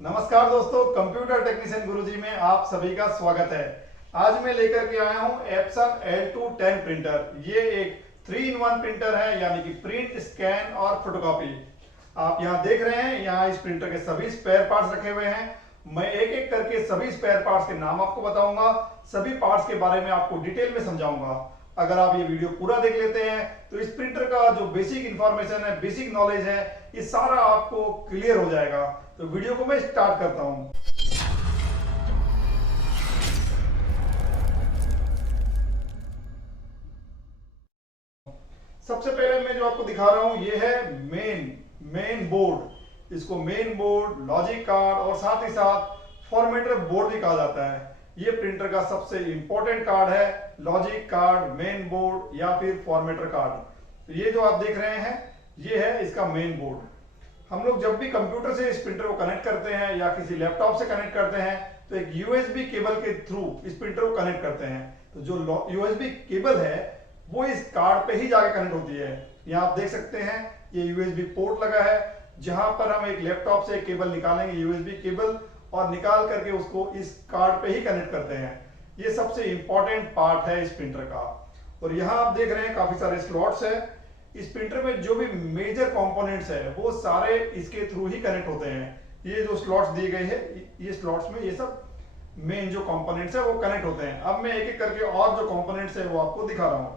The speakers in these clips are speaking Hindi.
नमस्कार दोस्तों, कंप्यूटर टेक्नीशियन गुरुजी में आप सभी का स्वागत है। आज मैं लेकर के आया हूं एप्सन L210 प्रिंटर। ये एक 3-in-1 प्रिंटर है, यानी कि प्रिंट, स्कैन और फोटोकॉपी। आप यहां देख रहे हैं, यहां इस प्रिंटर के सभी स्पेयर पार्ट्स रखे हुए हैं। मैं एक एक करके सभी स्पेयर पार्ट्स के नाम आपको बताऊंगा, सभी पार्ट्स के बारे में आपको डिटेल में समझाऊंगा। अगर आप ये वीडियो पूरा देख लेते हैं तो इस प्रिंटर का जो बेसिक इंफॉर्मेशन है, बेसिक नॉलेज है, ये सारा आपको क्लियर हो जाएगा। तो वीडियो को मैं स्टार्ट करता हूं। सबसे पहले मैं जो आपको दिखा रहा हूं ये है मेन बोर्ड। इसको मेन बोर्ड, लॉजिक कार्ड और साथ ही साथ फॉर्मेटर बोर्ड भी कहा जाता है। ये प्रिंटर का सबसे इंपॉर्टेंट कार्ड है, लॉजिक कार्ड, मेन बोर्ड या फिर फॉर्मेटर कार्ड। तो ये जो आप देख रहे हैं ये है इसका मेन बोर्ड। हम लोग जब भी कंप्यूटर से इस प्रिंटर को कनेक्ट करते हैं या किसी लैपटॉप से कनेक्ट करते हैं तो एक यूएसबी केबल के थ्रू इस प्रिंटर को कनेक्ट करते हैं। तो जो यूएसबी केबल है वो इस कार्ड पे ही जाके कनेक्ट होती है। यहाँ आप देख सकते हैं ये यूएसबी पोर्ट लगा है, जहां पर हम एक लैपटॉप से एक केबल निकालेंगे, यूएसबी केबल, और निकाल करके उसको इस कार्ड पे ही कनेक्ट करते हैं। ये सबसे इंपॉर्टेंट पार्ट है इस प्रिंटर का। और यहाँ आप देख रहे हैं काफी सारे स्लॉट्स है। इस प्रिंटर में जो भी मेजर कंपोनेंट्स है वो सारे इसके थ्रू ही कनेक्ट होते हैं। ये जो स्लॉट्स दिए गए हैं, ये स्लॉट्स में ये सब मेन जो कंपोनेंट्स है वो कनेक्ट होते हैं। अब मैं एक एक करके और जो कंपोनेंट्स है वो आपको दिखा रहा हूं।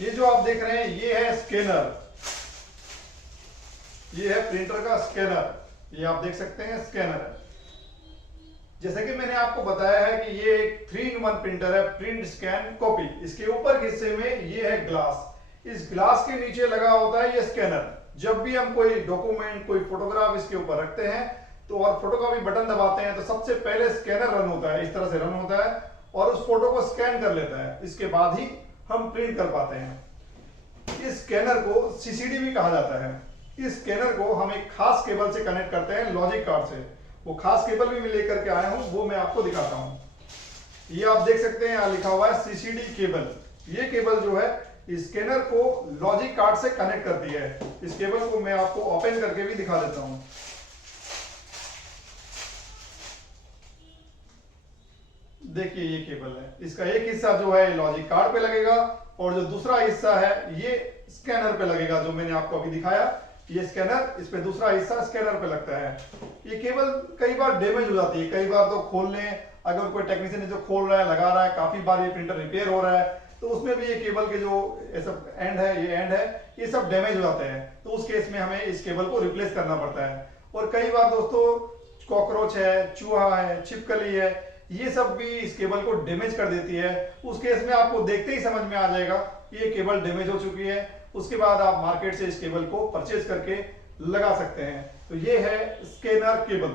ये जो आप देख रहे हैं ये है स्कैनर। ये है प्रिंटर का स्कैनर। ये आप देख सकते हैं स्कैनर है। जैसे कि मैंने आपको बताया है कि ये एक 3-in-1 प्रिंटर है, प्रिंट, स्कैन, कॉपी। इसके ऊपर के हिस्से में ये है ग्लास। इस ग्लास के नीचे लगा होता है ये स्कैनर। जब भी हम कोई डॉक्यूमेंट, कोई फोटोग्राफ इसके ऊपर रखते हैं तो और फोटोकॉपी बटन दबाते हैं तो सबसे पहले स्कैनर रन होता है, इस तरह से रन होता है और उस फोटो को स्कैन कर लेता है। इसके बाद ही हम प्रिंट कर पाते हैं। इस स्कैनर को सीसीडी भी कहा जाता है। इस स्कैनर को हम एक खास केबल से कनेक्ट करते हैं, लॉजिक कार्ड से। वो खास केबल भी मैं लेकर के आया हूं, वो मैं आपको दिखाता हूं। ये आप देख सकते हैं यहां लिखा हुआ है सीसीडी केबल। ये केबल जो है इस स्कैनर को लॉजिक कार्ड से कनेक्ट करती है। इस केबल को मैं आपको ओपन करके भी दिखा देता हूं। देखिए ये केबल है, इसका एक हिस्सा जो है लॉजिक कार्ड पे लगेगा और जो दूसरा हिस्सा है ये स्कैनर पे लगेगा। जो मैंने आपको अभी दिखाया ये स्कैनर, इस पे दूसरा हिस्सा स्कैनर पे लगता है। ये केबल कई बार डैमेज हो जाती है, कई बार तो खोलने, अगर कोई टेक्नीशियन है जो खोल रहा है, लगा रहा है, काफी बार ये प्रिंटर रिपेयर हो रहा है तो उसमें भी ये केबल के जो सब एंड है, ये एंड है, ये सब डैमेज हो जाते हैं। तो उस केस में हमें इस केबल को रिप्लेस करना पड़ता है। और कई बार दोस्तों कॉकरोच है, चूहा है, छिपकली है, ये सब भी इस केबल को डैमेज कर देती है। उस केस में आपको देखते ही समझ में आ जाएगा ये केबल डैमेज हो चुकी है। उसके बाद आप मार्केट से इस केबल को परचेज करके लगा सकते हैं। तो ये है स्कैनर केबल।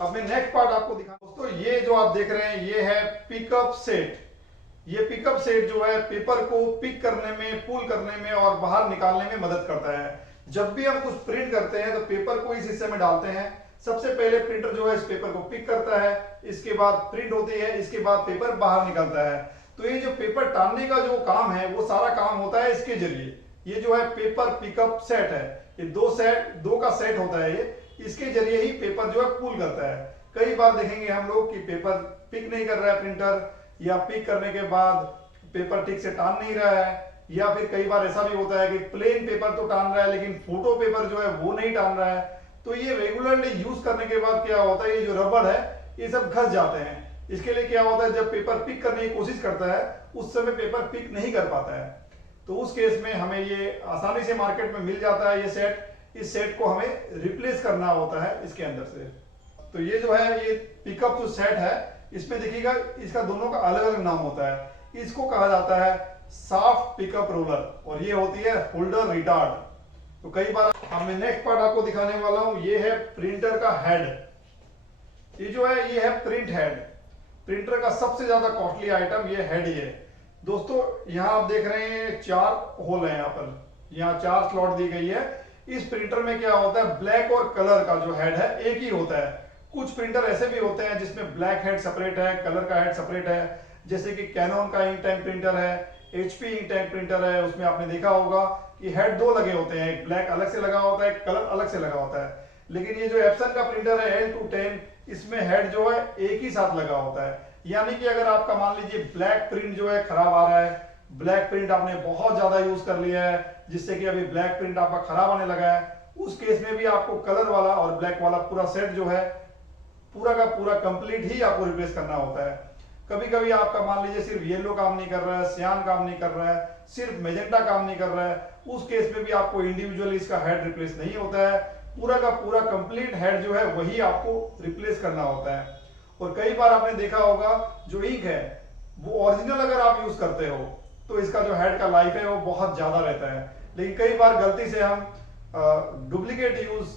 अब मैं नेक्स्ट पार्ट आपको दिखा दोस्तों। ये जो आप देख रहे हैं ये है पिकअप सेट। ये पिकअप सेट जो है पेपर को पिक करने में, पुल करने में और बाहर निकालने में मदद करता है। जब भी हम कुछ प्रिंट करते हैं तो पेपर को इस हिस्से में डालते हैं। सबसे पहले प्रिंटर जो है इस पेपर को पिक करता है, इसके बाद प्रिंट होती है, इसके बाद पेपर बाहर निकलता है। तो ये जो पेपर टालने का जो काम है वो सारा काम होता है इसके जरिए। ये जो है पेपर पिकअप सेट है, ये दो का सेट होता है। ये इसके जरिए ही पेपर जो है पुल करता है। कई बार देखेंगे हम लोग कि पेपर पिक नहीं कर रहा है प्रिंटर, या पिक करने के बाद पेपर ठीक से टान नहीं रहा है, या फिर कई बार ऐसा भी होता है कि प्लेन पेपर तो टान रहा है लेकिन फोटो पेपर जो है वो नहीं टान रहा है। तो ये रेगुलरली यूज करने के बाद क्या होता है, ये जो रबड़ है ये सब घस जाते हैं। इसके लिए क्या होता है, जब पेपर पिक करने की कोशिश करता है उस समय पेपर पिक नहीं कर पाता है। तो उस केस में हमें ये आसानी से मार्केट में मिल जाता है ये सेट। इस सेट को हमें रिप्लेस करना होता है इसके अंदर से। तो ये जो है ये पिकअप जो सेट है, इसमें देखिएगा इसका दोनों का अलग अलग नाम होता है। इसको कहा जाता है सॉफ्ट पिकअप रोलर और ये होती है होल्डर रिटार्ड। तो कई बार मैं नेक्स्ट पार्ट आपको दिखाने वाला हूं। ये है प्रिंटर का हेड। ये जो है ये है प्रिंट हेड। प्रिंटर का सबसे ज्यादा कॉस्टली आइटम ये हेड ही है दोस्तों। यहां आप देख रहे हैं 4 होल है, यहाँ 4 स्लॉट दी गई है। इस प्रिंटर में क्या होता है, ब्लैक और कलर का जो हेड है एक ही होता है। कुछ प्रिंटर ऐसे भी होते हैं जिसमें ब्लैक हेड सेपरेट है, कलर का हेड सेपरेट है। जैसे कि कैनन का इंक टैंक प्रिंटर है, HP इंक टैंक प्रिंटर है, उसमें आपने देखा होगा कि हेड दो लगे होते हैं, एक ब्लैक अलग से लगा होता है, एक कलर अलग से लगा होता है। लेकिन ये जो एप्सन का प्रिंटर है L210, इसमें हेड जो है एक ही साथ लगा होता है। यानी कि अगर आपका मान लीजिए ब्लैक प्रिंट जो है खराब आ रहा है, ब्लैक प्रिंट आपने बहुत ज्यादा यूज कर लिया है जिससे कि अभी ब्लैक प्रिंट आपका खराब आने लगा है, उस केस में भी आपको कलर वाला और ब्लैक वाला पूरा सेट जो है पूरा का पूरा कंप्लीट ही आपको रिप्लेस करना होता है। कभी कभी आपका मान लीजिए सिर्फ येलो काम नहीं कर रहा है, सियान काम नहीं कर रहा है, सिर्फ मेजेंटा काम नहीं कर रहा है, उस केस में भी आपको इंडिविजुअली इसका हेड रिप्लेस नहीं होता है, पूरा का पूरा कंप्लीट हेड जो है वही आपको रिप्लेस करना होता है। और कई बार आपने देखा होगा जो इंक है वो ओरिजिनल अगर आप यूज करते हो तो इसका जो हेड का लाइफ है वो बहुत ज्यादा रहता है, लेकिन कई बार गलती से हम डुप्लीकेट यूज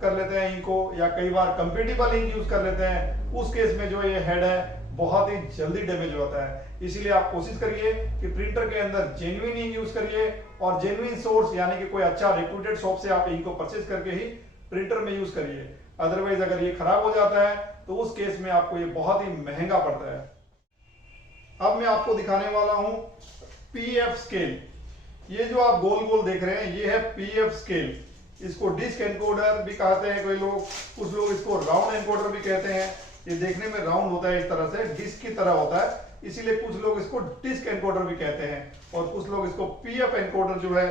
कर लेते हैं इंक को, या कई बार कंपेटिबल इंक यूज कर लेते हैं, उस केस में जो ये हेड है बहुत ही जल्दी डैमेज होता है। इसीलिए आप कोशिश करिए कि प्रिंटर के अंदर जेन्युइन इंक यूज करिए और जेन्युइन सोर्स यानी कि कोई अच्छा रेप्यूटेड शॉप से आप इंक को परचेज करके ही प्रिंटर में यूज करिए। अदरवाइज अगर ये खराब हो जाता है तो उस केस में आपको ये बहुत ही महंगा पड़ता है। अब मैं आपको दिखाने वाला हूं पीएफ स्केल। ये जो आप गोल गोल देख रहे हैं ये है पीएफ स्केल। इसको डिस्क एनकोडर भी कहते हैं कोई लोग, कुछ लोग इसको राउंड एनकोडर भी कहते हैं। ये देखने में राउंड होता है, इस तरह से डिस्क की तरह होता है, इसीलिए कुछ लोग इसको डिस्क एनकोडर भी कहते हैं। और कुछ लोग इसको पीएफ एनकोडर जो है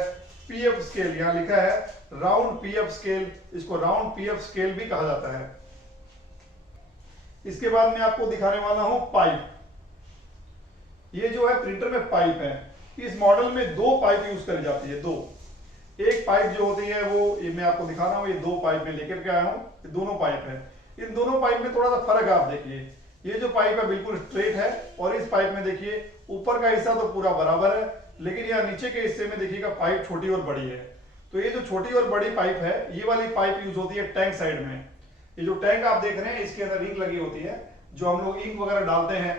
पीएफ स्केल, यहाँ लिखा है राउंड पीएफ स्केल, इसको राउंड पीएफ स्केल भी कहा जाता है। इसके बाद मैं आपको दिखाने वाला हूं पाइप। ये जो है प्रिंटर में पाइप है। इस मॉडल में दो पाइप यूज करी जाती है, दो। एक पाइप जो होती है वो ये मैं आपको दिखा रहा हूं, ये दो पाइप में लेकर के आया हूं, ये दोनों पाइप है। इन दोनों पाइप में थोड़ा सा फर्क है, आप देखिए। ये जो पाइप है बिल्कुल स्ट्रेट है और इस पाइप में देखिए ऊपर का हिस्सा तो पूरा बराबर है, लेकिन यहाँ नीचे के हिस्से में देखिएगा पाइप छोटी और बड़ी है। तो ये जो छोटी और बड़ी पाइप है, ये वाली पाइप यूज होती है टैंक साइड में। ये जो टैंक आप देख रहे हैं इसके अंदर इंक लगी होती है, जो हम लोग इंक वगैरह डालते हैं,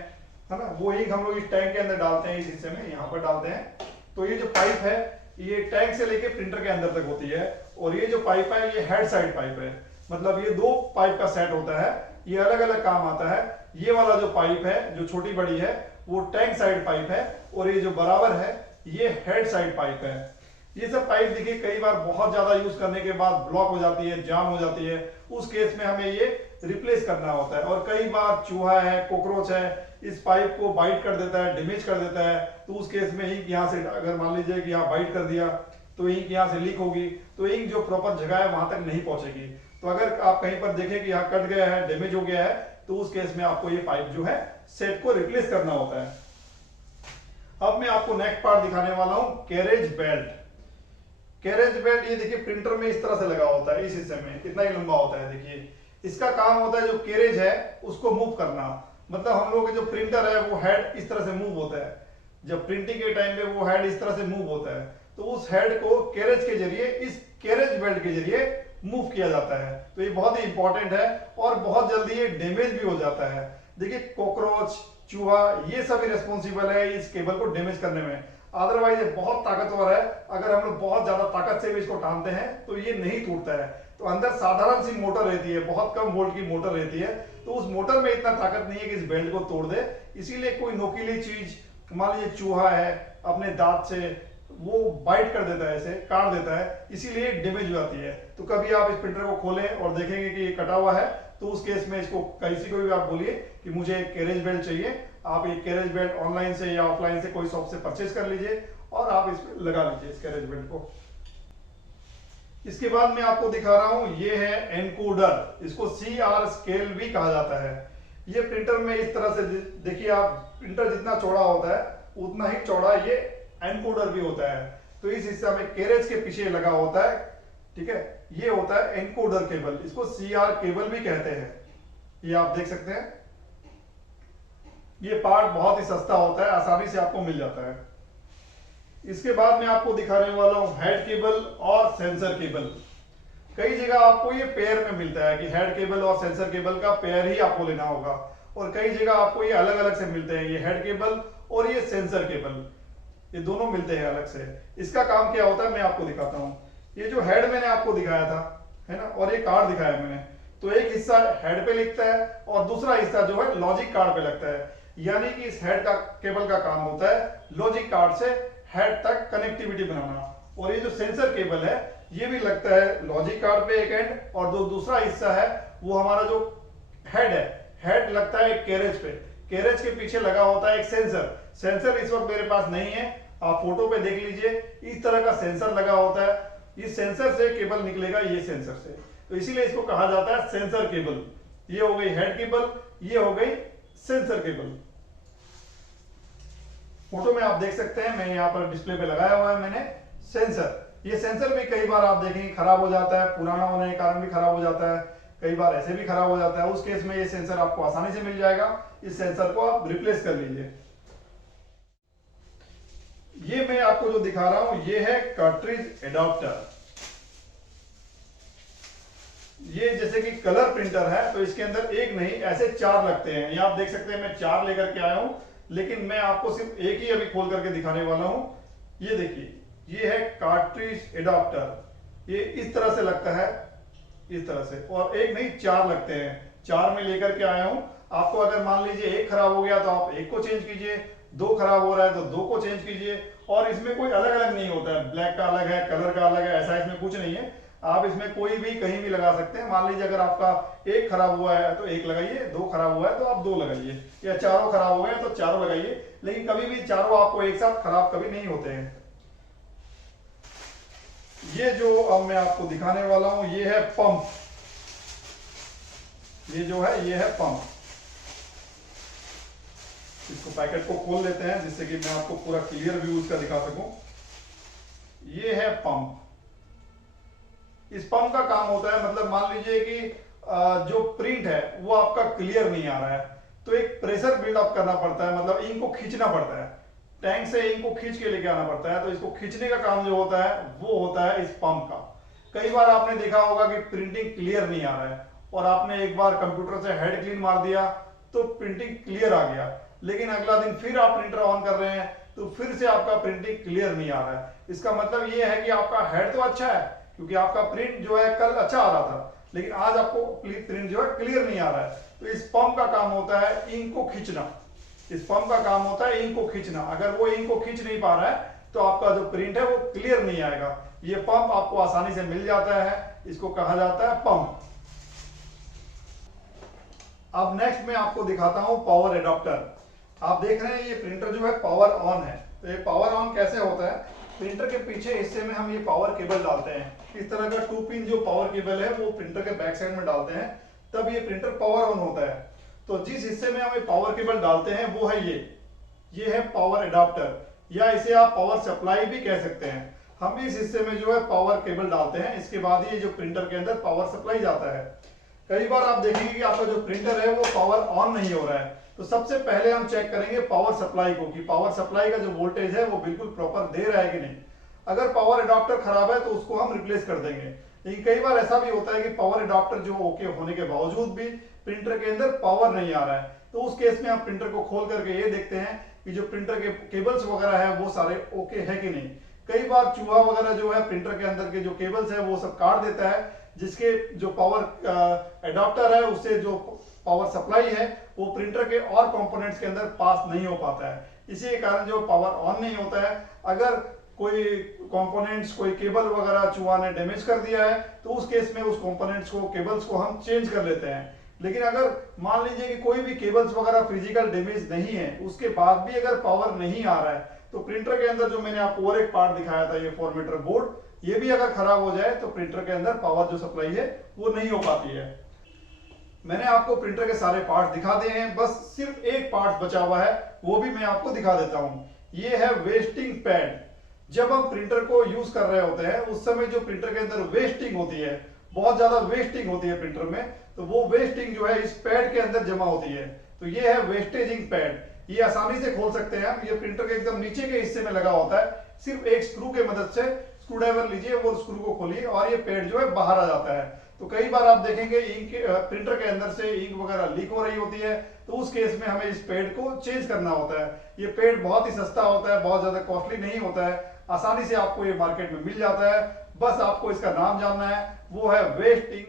है ना, वो इंक हम लोग इस टैंक के अंदर डालते हैं, इस हिस्से में यहाँ पर डालते हैं। तो ये जो पाइप है ये टैंक से लेके प्रिंटर के अंदर तक होती है, और ये जो पाइप है ये हेड साइड पाइप है। मतलब ये दो पाइप का सेट होता है, ये अलग अलग काम आता है। ये वाला जो पाइप है जो छोटी बड़ी है वो टैंक साइड पाइप है, और ये जो बराबर है ये हेड साइड पाइप है। ये सब पाइप देखिए कई बार बहुत ज्यादा यूज करने के बाद ब्लॉक हो जाती है, जाम हो जाती है, उस केस में हमें ये रिप्लेस करना होता है। और कई बार चूहा है, कॉकरोच है, इस पाइप को बाइट कर देता है, डैमेज कर देता है, तो उस केस में इंक यहाँ से अगर मान लीजिए कि यहाँ बाइट कर दिया तो इंक यहाँ से लीक होगी, तो इंक जो प्रॉपर जगह है वहां तक नहीं पहुंचेगी। तो अगर आप कहीं पर देखें कि यहाँ कट गया है, डैमेज हो गया है, तो उस केस में आपको ये पाइप जो है सेट को रिप्लेस करना होता है। अब मैं आपको नेक्स्ट पार्ट दिखाने वाला हूं कैरेज बेल्ट। कैरेज बेल्ट ये देखिए प्रिंटर में इस तरह से लगा होता है, इस हिस्से में इतना ही लंबा होता है। देखिए इसका काम होता है जो कैरेज है उसको मूव करना। मतलब हम लोग के जो प्रिंटर है वो हेड इस तरह से मूव होता है, जब प्रिंटिंग के टाइम पे वो हेड इस तरह से मूव होता है, तो उस हेड को कैरेज के जरिए, इस कैरेज बेल्ट के जरिए मूव किया जाता है। तो ये बहुत ही इंपॉर्टेंट है और बहुत जल्दी ये डैमेज भी हो जाता है। देखिए कॉकरोच, चूहा, ये सभी रिस्पॉन्सिबल है इस केबल को डैमेज करने में। अदरवाइज ये बहुत ताकतवर है, अगर हम लोग बहुत ज्यादा ताकत से भी इसको टानते हैं तो ये नहीं टूटता है। तो अंदर साधारण सी मोटर रहती है, बहुत कम वोल्ट की मोटर रहती है, तो उस मोटर में इतना ताकत नहीं है कि इस बेल्ट को तोड़ दे। इसीलिए कोई नोकीली चीज, मान लीजिए चूहा है, अपने दांत से वो बाइट कर देता है, ऐसे काट देता है, इसीलिए डैमेज हो जाती है। तो कभी आप इस प्रिंटर को खोलें और देखेंगे कि ये कटा हुआ है, तो उस केस में इसको किसी को भी आप बोलिए कि मुझे एक कैरेज बेल्ट चाहिए। आप ये कैरेज बेल्ट ऑनलाइन से या ऑफलाइन से कोई शॉप से परचेज कर लीजिए और आप इसमें लगा लीजिए इस कैरेज बेल्ट को। इसके बाद मैं आपको दिखा रहा हूं, ये है एनकोडर, इसको CR स्केल भी कहा जाता है। ये प्रिंटर में इस तरह से देखिए, आप प्रिंटर जितना चौड़ा होता है उतना ही चौड़ा ये एनकोडर भी होता है। तो इस हिस्से में कैरेज के पीछे लगा होता है, ठीक है, ये होता है एनकोडर केबल, इसको CR केबल भी कहते हैं। ये आप देख सकते हैं, ये पार्ट बहुत ही सस्ता होता है, आसानी से आपको मिल जाता है। इसके बाद मैं आपको दिखाने वाला हूं हेड केबल और सेंसर केबल। कई जगह आपको ये पेयर में मिलता है कि हेड केबल और सेंसर केबल का पेयर ही आपको लेना होगा, और कई जगह आपको ये अलग अलग से मिलते हैं, ये हेड केबल और ये सेंसर केबल, ये दोनों मिलते हैं अलग से। इसका काम क्या होता है मैं आपको दिखाता हूं। ये जो हेड मैंने आपको दिखाया था, है ना, और ये कार्ड दिखाया मैंने, तो एक हिस्सा हेड पे लिखता है और दूसरा हिस्सा जो है लॉजिक कार्ड पे लगता है। यानी कि इस हेड का केबल का काम होता है लॉजिक कार्ड से हेड तक कनेक्टिविटी बनाना, और ये जो सेंसर केबल है ये भी लगता है लॉजिक कार्ड पे एक एंड, और जो दूसरा हिस्सा है वो हमारा जो हेड है, हेड लगता है कैरेज पे, कैरेज के पीछे लगा होता है एक सेंसर। सेंसर इस वक्त मेरे पास नहीं है, आप फोटो पे देख लीजिए, इस तरह का सेंसर लगा होता है। इस सेंसर से केबल निकलेगा, ये सेंसर से, तो इसीलिए इसको कहा जाता है सेंसर केबल। ये हो गई हेड केबल, ये हो गई सेंसर केबल। फोटो में आप देख सकते हैं, मैंने यहाँ पर डिस्प्ले पे लगाया हुआ है मैंने सेंसर। ये सेंसर भी कई बार आप देखेंगे खराब हो जाता है, पुराना होने के कारण भी खराब हो जाता है, कई बार ऐसे भी खराब हो जाता है। उस केस में ये सेंसर आपको आसानी से मिल जाएगा, इस सेंसर को आप रिप्लेस कर लीजिए। ये मैं आपको जो दिखा रहा हूं ये है कार्ट्रिज एडाप्टर। ये जैसे कि कलर प्रिंटर है, तो इसके अंदर एक नहीं ऐसे 4 लगते हैं। ये आप देख सकते हैं मैं 4 लेकर के आया हूं, लेकिन मैं आपको सिर्फ एक ही अभी खोल करके दिखाने वाला हूं। ये देखिए, ये है कार्ट्रिज एडाप्टर। ये इस तरह से लगता है, इस तरह से, और एक नहीं 4 लगते हैं। 4 में लेकर के आया हूं। आपको अगर मान लीजिए एक खराब हो गया तो आप एक को चेंज कीजिए, 2 खराब हो रहा है तो 2 को चेंज कीजिए। और इसमें कोई अलग अलग नहीं होता है, ब्लैक का अलग है, कलर का अलग है, ऐसा इसमें कुछ नहीं है। आप इसमें कोई भी कहीं भी लगा सकते हैं। मान लीजिए अगर आपका एक खराब हुआ है तो एक लगाइए, 2 खराब हुआ है तो आप 2 लगाइए, या चारों खराब हो गए तो चारों लगाइए। लेकिन कभी भी चारों आपको एक साथ खराब कभी नहीं होते हैं। ये जो अब मैं आपको दिखाने वाला हूं ये है पंप। ये जो है ये है पंप। इसको पैकेट को खोल लेते हैं जिससे कि मैं आपको पूरा क्लियर व्यू इसका दिखा सकूं। ये है पंप। इस पंप का काम होता है, मतलब मान लीजिए कि जो प्रिंट है वो आपका क्लियर नहीं आ रहा है, तो एक प्रेशर बिल्डअप करना पड़ता है, मतलब इंक को खींचना पड़ता है, टैंक से इंक को खींच के लेके आना पड़ता है। तो इसको खींचने का काम जो होता है वो होता है इस पंप का। कई बार आपने देखा होगा कि प्रिंटिंग क्लियर नहीं आ रहा है, और आपने एक बार कंप्यूटर से हेड क्लीन मार दिया तो प्रिंटिंग क्लियर आ गया, लेकिन अगला दिन फिर आप प्रिंटर ऑन कर रहे हैं तो फिर से आपका प्रिंटिंग क्लियर नहीं आ रहा है। इसका मतलब ये है कि आपका हेड तो अच्छा है, क्योंकि आपका प्रिंट जो है कल अच्छा आ रहा था, लेकिन आज आपको प्रिंट जो है क्लियर नहीं आ रहा है। तो इस पंप का काम होता है इंक को खींचना। इस पंप का काम होता है इंक को खींचना। अगर वो इंक को खींच नहीं पा रहा है तो आपका जो प्रिंट है वो क्लियर नहीं आएगा। ये पंप आपको आसानी से मिल जाता है, इसको कहा जाता है पंप। अब नेक्स्ट मैं आपको दिखाता हूं पावर एडाप्टर। आप देख रहे हैं ये प्रिंटर जो है पावर ऑन है। तो ये पावर ऑन कैसे होता है, प्रिंटर के पीछे हिस्से में हम ये पावर केबल डालते हैं। इस तरह का 2 पिन जो पावर केबल है वो प्रिंटर के बैक साइड में डालते हैं, तब ये प्रिंटर पावर ऑन होता है। तो जिस हिस्से में हम ये पावर केबल डालते हैं वो है ये है पावर एडाप्टर, या इसे आप पावर सप्लाई भी कह सकते हैं। हम इस हिस्से में जो है पावर केबल डालते हैं, इसके बाद ये जो प्रिंटर के अंदर पावर सप्लाई जाता है। कई बार आप देखेंगे कि आपका जो प्रिंटर है वो पावर ऑन नहीं हो रहा है, तो सबसे पहले हम चेक करेंगे पावर सप्लाई को, कि पावर सप्लाई का जो वोल्टेज है वो बिल्कुल प्रॉपर दे रहा है कि नहीं। अगर पावर एडाप्टर खराब है तो उसको हम रिप्लेस कर देंगे। लेकिन कई बार ऐसा भी होता है कि पावर एडाप्टर जो ओके होने के बावजूद भी प्रिंटर के अंदर पावर नहीं आ रहा है, तो उस केस में हम प्रिंटर को खोल करके ये देखते हैं कि जो प्रिंटर के केबल्स वगैरह है वो सारे ओके है कि नहीं। कई बार चूहा वगैरह जो है प्रिंटर के अंदर के जो केबल्स है वो सब काट देता है, जिसके जो पावर एडाप्टर है उससे जो पावर सप्लाई है वो प्रिंटर के और कंपोनेंट्स के अंदर पास नहीं हो पाता है। इसी के कारण जो पावर ऑन नहीं होता है। अगर कोई कंपोनेंट्स, कोई केबल वगैरह चूहा ने डैमेज कर दिया है तो उस केस में उस कंपोनेंट्स को, केबल्स को हम चेंज कर लेते हैं। लेकिन अगर मान लीजिए कि कोई भी केबल्स वगैरह फिजिकल डैमेज नहीं है, उसके बाद भी अगर पावर नहीं आ रहा है, तो प्रिंटर के अंदर जो मैंने आपको और एक पार्ट दिखाया था, ये फॉर्मेटर बोर्ड, ये भी अगर खराब हो जाए तो प्रिंटर के अंदर पावर जो सप्लाई है वो नहीं हो पाती है। मैंने आपको प्रिंटर के सारे पार्ट दिखा दिए हैं, बस सिर्फ एक पार्ट बचा हुआ है, वो भी मैं आपको दिखा देता हूं। ये है वेस्टिंग पैड। जब हम प्रिंटर को यूज कर रहे होते हैं उस समय जो प्रिंटर के अंदर वेस्टिंग होती है, बहुत ज्यादा वेस्टिंग होती है प्रिंटर में, तो वो वेस्टिंग जो है इस पैड के अंदर जमा होती है। तो ये है वेस्टेजिंग पैड। ये आसानी से खोल सकते हैं हम। ये प्रिंटर के एकदम नीचे के हिस्से में लगा होता है, सिर्फ एक स्क्रू के मदद से स्क्रू ड्राइवर लीजिए, वो स्क्रू को खोलिए और ये पैड जो है बाहर आ जाता है। तो कई बार आप देखेंगे इंक प्रिंटर के अंदर से इंक वगैरह लीक हो रही होती है, तो उस केस में हमें इस पैड को चेंज करना होता है। ये पैड बहुत ही सस्ता होता है, बहुत ज्यादा कॉस्टली नहीं होता है, आसानी से आपको ये मार्केट में मिल जाता है। बस आपको इसका नाम जानना है, वो है वेस्टिंग।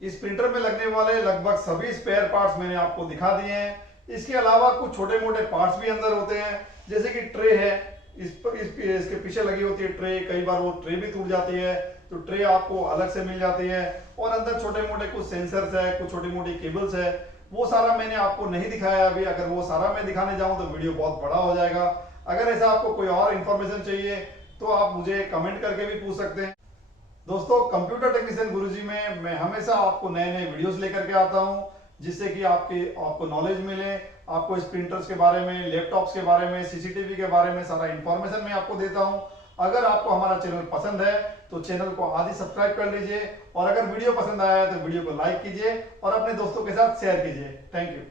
इस प्रिंटर में लगने वाले लगभग सभी स्पेयर पार्ट्स मैंने आपको दिखा दिए हैं। इसके अलावा कुछ छोटे मोटे पार्ट्स भी अंदर होते हैं, जैसे कि ट्रे है, इसके पीछे लगी होती है ट्रे, कई बार वो ट्रे भी टूट जाती है, तो ट्रे आपको अलग से मिल जाती है। और अंदर छोटे मोटे कुछ सेंसर्स है, कुछ छोटी मोटी केबल्स है, वो सारा मैंने आपको नहीं दिखाया अभी। अगर वो सारा मैं दिखाने जाऊं तो वीडियो बहुत बड़ा हो जाएगा। अगर ऐसा आपको कोई और इंफॉर्मेशन चाहिए तो आप मुझे कमेंट करके भी पूछ सकते हैं। दोस्तों, कंप्यूटर टेक्नीशियन गुरुजी में मैं हमेशा आपको नए नए वीडियोस लेकर के आता हूं, जिससे कि आपको नॉलेज मिले। आपको इस प्रिंटर्स के बारे में, लैपटॉप्स के बारे में, सीसीटीवी के बारे में सारा इंफॉर्मेशन मैं आपको देता हूं। अगर आपको हमारा चैनल पसंद है तो चैनल को आज ही सब्सक्राइब कर लीजिए, और अगर वीडियो पसंद आया है तो वीडियो को लाइक कीजिए और अपने दोस्तों के साथ शेयर कीजिए। Thank you.